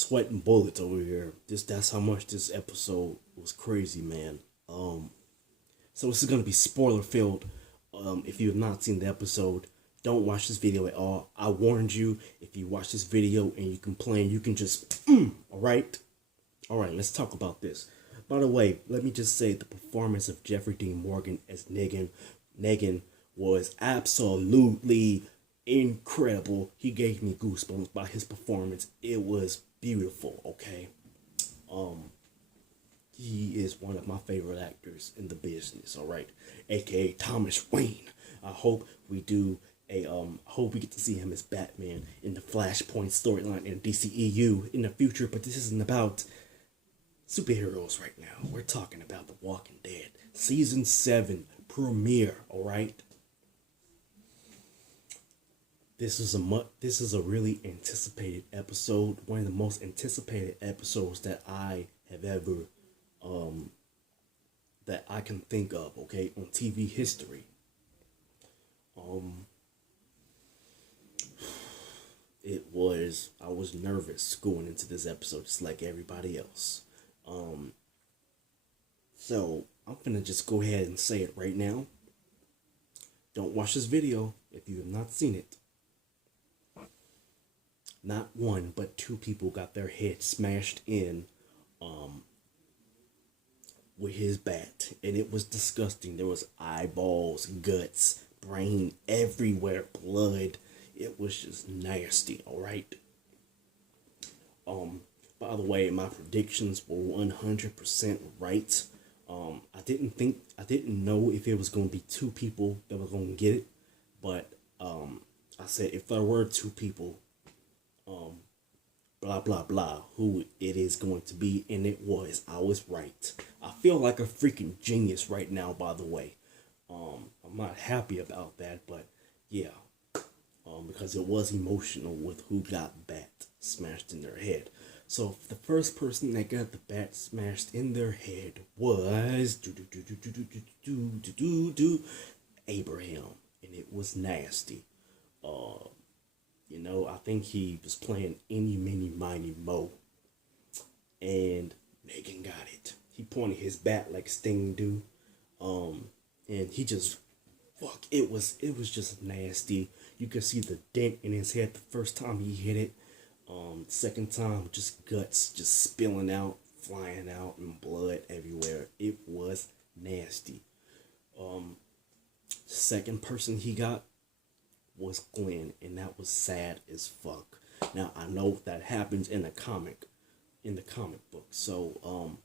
sweating bullets over here. That's how much this episode was crazy, man. So this is gonna be spoiler filled. If you have not seen the episode, don't watch this video at all. I warned you. If you watch this video and you complain, you can just all right. Let's talk about this. By the way, let me just say the performance of Jeffrey Dean Morgan as Negan was absolutely incredible. He gave me goosebumps by his performance. It was beautiful, okay? He is one of my favorite actors in the business, all right? AKA Thomas Wayne. I hope we do hope we get to see him as Batman in the Flashpoint storyline in DCEU in the future, but this isn't about superheroes right now. We're talking about The Walking Dead season 7 premiere, all right? This is a really anticipated episode, one of the most anticipated episodes that I have ever that I can think of, okay, on TV history. I was nervous going into this episode just like everybody else. So I'm gonna just go ahead and say it right now. Don't watch this video if you have not seen it. Not one, but two people got their head smashed in with his bat, and it was disgusting. There was eyeballs, guts, brain everywhere, blood. It was just nasty, all right? By the way, my predictions were 100% right. I didn't know if it was going to be two people that were going to get it, but I said if there were two people, blah blah blah, who it is going to be, and it was. I was right. I feel like a freaking genius right now, by the way. I'm not happy about that, but yeah, because it was emotional with who got bat smashed in their head. So the first person that got the bat smashed in their head was Abraham, and it was nasty. I think he was playing Eeny, Meeny, Miny, Mo, and Negan got it. He pointed his bat like Sting do, and he just, it was just nasty. You could see the dent in his head the first time he hit it. Second time, just guts just spilling out, flying out, and blood everywhere. It was nasty. Second person he got was Glenn, and that was sad as fuck. Now I know that happens in the comic book, so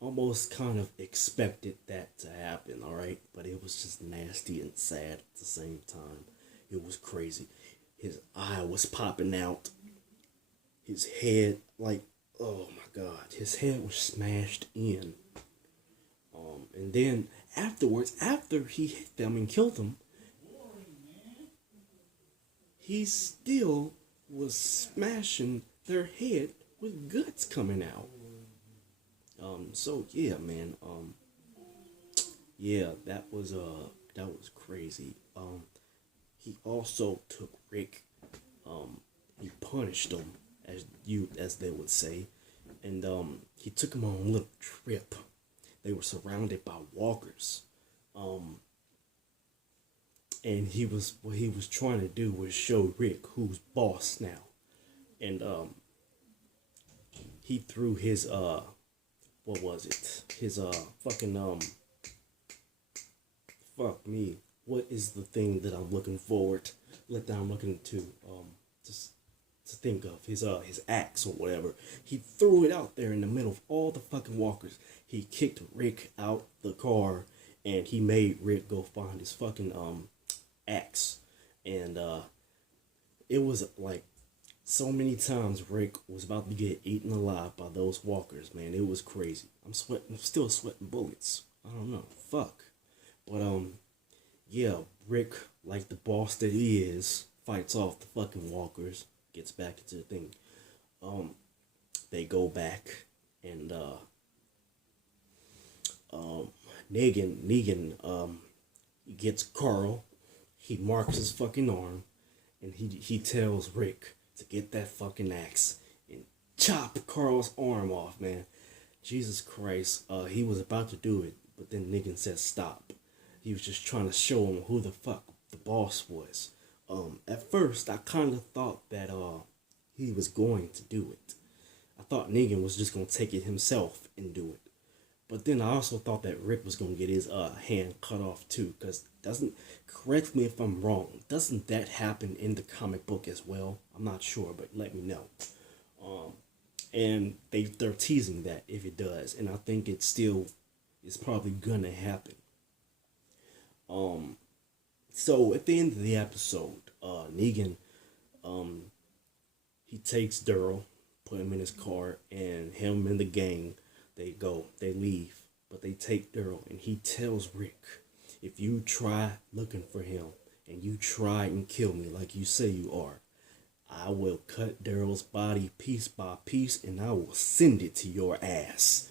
almost kind of expected that to happen, all right? But it was just nasty and sad at the same time. It was crazy. His eye was popping out. His head, like, oh my god, his head was smashed in. And then afterwards, after he hit them and killed them, he still was smashing their head with guts coming out. So yeah, man. Yeah, that was crazy. He also took Rick. He punished him, as they would say, and he took him on a little trip. They were surrounded by walkers. And what he was trying to do was show Rick who's boss now. And he threw his what was it? His fucking fuck me. What is the thing that I'm looking to think of? His axe or whatever. He threw it out there in the middle of all the fucking walkers. He kicked Rick out the car, and he made Rick go find his fucking axe. And it was like so many times Rick was about to get eaten alive by those walkers, man. It was crazy. I'm still sweating bullets. I don't know. Fuck. But yeah, Rick, like the boss that he is, fights off the fucking walkers, gets back into the thing. They go back, and Negan gets Carl. He marks his fucking arm, and he tells Rick to get that fucking axe and chop Carl's arm off, man. Jesus Christ. He was about to do it, but then Negan said stop. He was just trying to show him who the fuck the boss was. At first, I kind of thought that he was going to do it. I thought Negan was just going to take it himself and do it. But then I also thought that Rick was going to get his hand cut off too. Because correct me if I'm wrong, doesn't that happen in the comic book as well? I'm not sure, but let me know. And they're teasing that if it does. And I think it's probably going to happen. So at the end of the episode, Negan, he takes Daryl, put him in his car, and him and the gang, they leave, but they take Daryl, and he tells Rick, if you try looking for him, and you try and kill me like you say you are, I will cut Daryl's body piece by piece, and I will send it to your ass.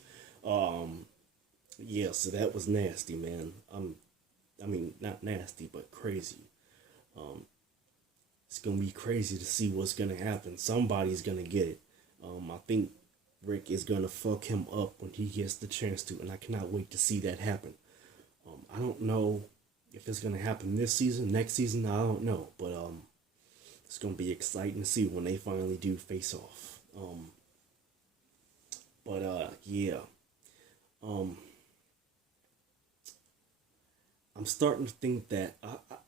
Yeah, so that was nasty, man. I mean, not nasty, but crazy. It's going to be crazy to see what's going to happen. Somebody's going to get it. I think Rick is going to fuck him up when he gets the chance to, and I cannot wait to see that happen. I don't know if it's going to happen this season, next season, I don't know. But it's going to be exciting to see when they finally do face off. Yeah. I'm starting to think that,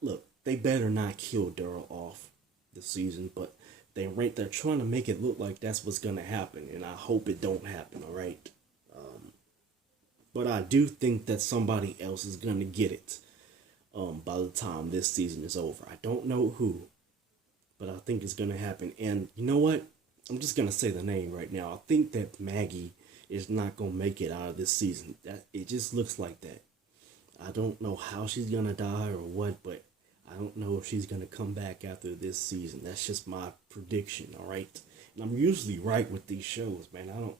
look, they better not kill Daryl off this season, but they're trying to make it look like that's what's going to happen, and I hope it don't happen, all right? But I do think that somebody else is going to get it by the time this season is over. I don't know who, but I think it's going to happen. And you know what? I'm just going to say the name right now. I think that Maggie is not going to make it out of this season. It just looks like that. I don't know how she's going to die or what, but I don't know if she's going to come back after this season. That's just my prediction, all right? And I'm usually right with these shows, man. I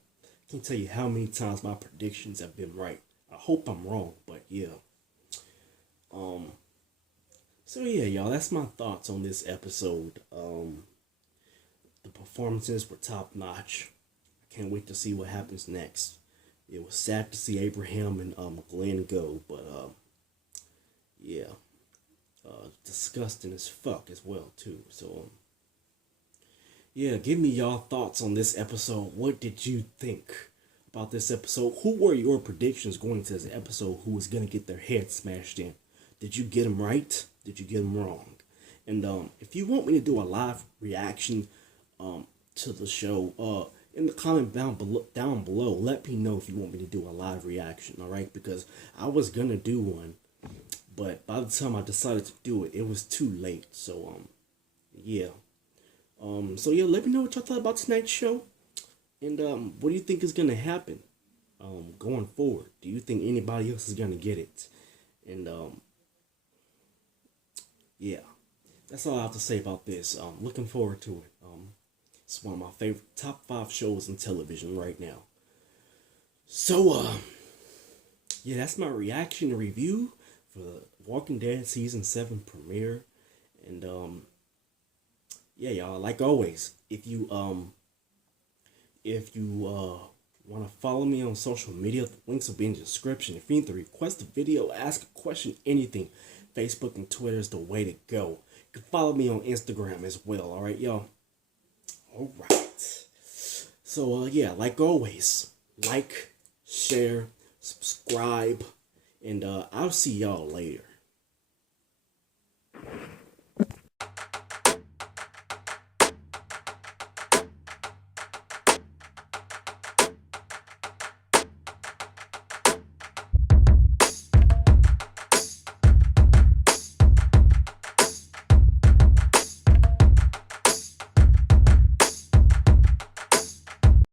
can't tell you how many times my predictions have been right. I hope I'm wrong, but yeah. So yeah, y'all, that's my thoughts on this episode. The performances were top notch. I can't wait to see what happens next. It was sad to see Abraham and Glenn go, but yeah. Disgusting as fuck as well too. So yeah, give me y'all thoughts on this episode. What did you think about this episode? Who were your predictions going to this episode? Who was gonna get their head smashed in? Did you get them right? Did you get them wrong? And if you want me to do a live reaction to the show, in the comment down below, let me know if you want me to do a live reaction. All right, because I was gonna do one, but by the time I decided to do it, it was too late. So yeah. So yeah, let me know what y'all thought about tonight's show, and what do you think is gonna happen going forward? Do you think anybody else is gonna get it? And yeah, that's all I have to say about this. Looking forward to it. It's one of my favorite top 5 shows on television right now. So yeah, that's my reaction and review for the Walking Dead season 7 premiere. And yeah, y'all, like always, if you want to follow me on social media, the links will be in the description. If you need to request a video, ask a question, anything, Facebook and Twitter is the way to go. You can follow me on Instagram as well. All right, y'all. All right. So yeah, like always, like, share, subscribe, and I'll see y'all later.